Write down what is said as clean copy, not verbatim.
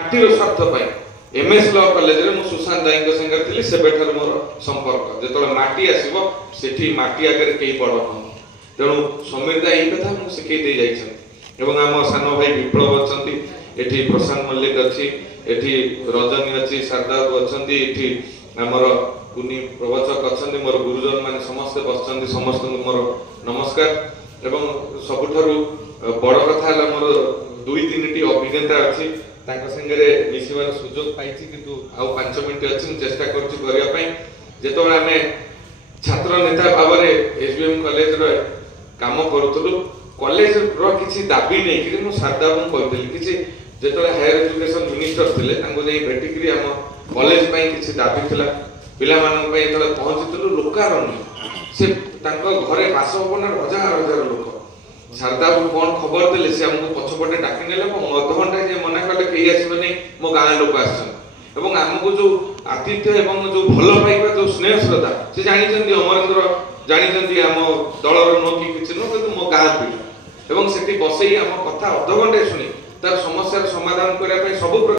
माटीर स्वार्थ MS law college रे मु सुशांत दाई संगे थी सेबेठार मोर संपर्क जो माटी आसो से माटी आगे कई बड़ न तेणु समीर दा यही कथा मुझे शिखई दे जाइछन आम सान भाई विप्लव अच्छा एठी प्रशांत मल्लिक अच्छी एठी रजनी अच्छी शारदा अच्छी एठी आमर कुनी प्रवचक अच्छा मोर गुरुजन माने समस्ते बसचंदी समस्त मोर नमस्कार एवं सबुठारु बड़ कथा मोर दुई तीन टी अभिज्ञता अच्छी संगे मिसबार सुजोग पाई किंतु आउ 5 मिनिट अच्छी चेष्टा करते आम छात्र नेता भाव में एसबीएम कॉलेज काम करूँ कॉलेज किसी दाबी नहीं कि शारदा कही किसी जो हायर एजुकेशन मिनिस्टर थे भेटिक आम कॉलेज किसी दाबी था पिला पहुंची लोकारण्य से घरे बास हबन हजार हजार लोक शारदा को कौन खबर देले से हमको पछपटे डाकी नेले अध घंटा जे मना कले कई आसबे नहीं मो गाँ लोक आसन आमको जो आतिथ्य एवं जो भल पाइबा जो स्नेह श्रद्धा से जानी अमरेंद्र जानी आम दलर नुह कि किसी नुह कि मो गाँ पिला से बसई आम कथा अध घंटे शुणी तार समस्या समाधान करने सब